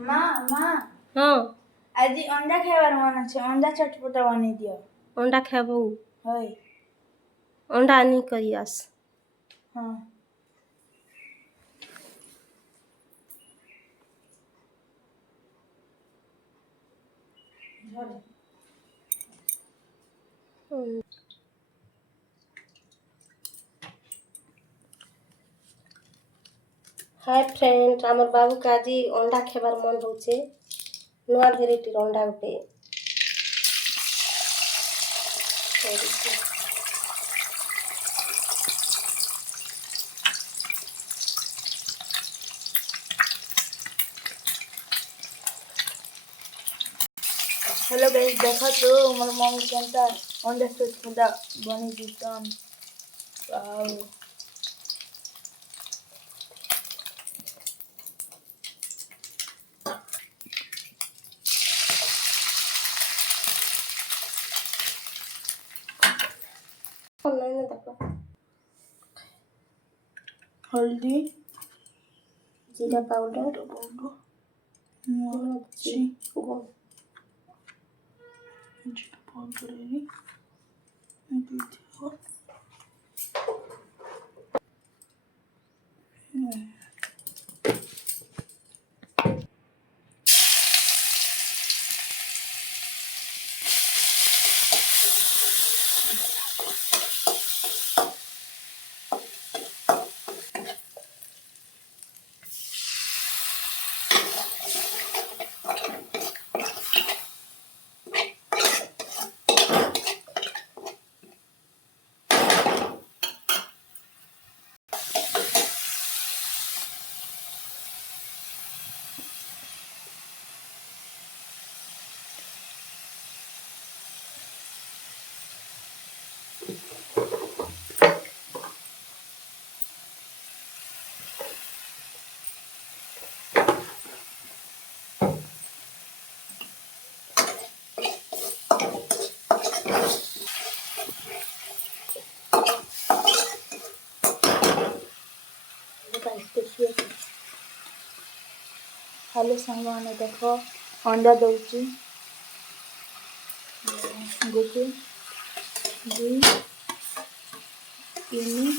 माँ हाँ आज अंडा खाइबार मन अच्छे अंडा चटपटा बनी दियो अंडा खाबू होय अंडा आनी करी आस हाँ हाय फ्रेंड आमर बाबू का आज अंडा खाबार मन होचे नुआ भेराइटी अंडा गोटे हेलो गाइस देखा तो मोर मम्मी केनता अंडा चटपटा बनी दिसन वाओ हल्दी जीरा पाउडर मिर्ची जीरा पाउडर हेलो सांग मैंने देख अंडा दौची गोटे दुई तीन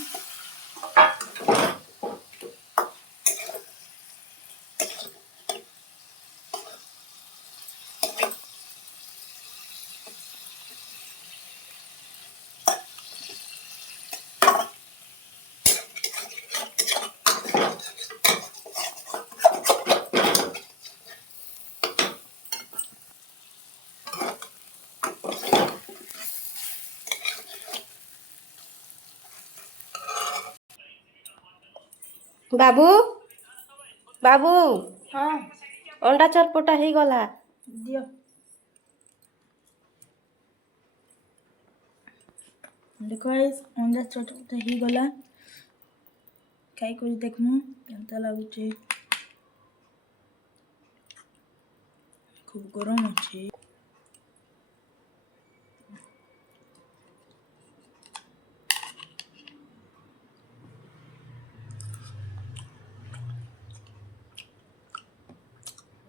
बाबू बाबू हाँ अंडा चटपटा ही गला दियो देखो गाइस अंडा चटपटा ही गला खाई करी देखमु केनता लागुचे खूब गरम अच्छे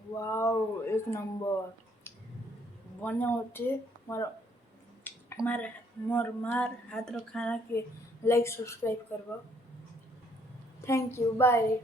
वाओ एक नंबर बने होते मोर मार हाथ रो खाना के लाइक सब्सक्राइब करबो थैंक यू बाय।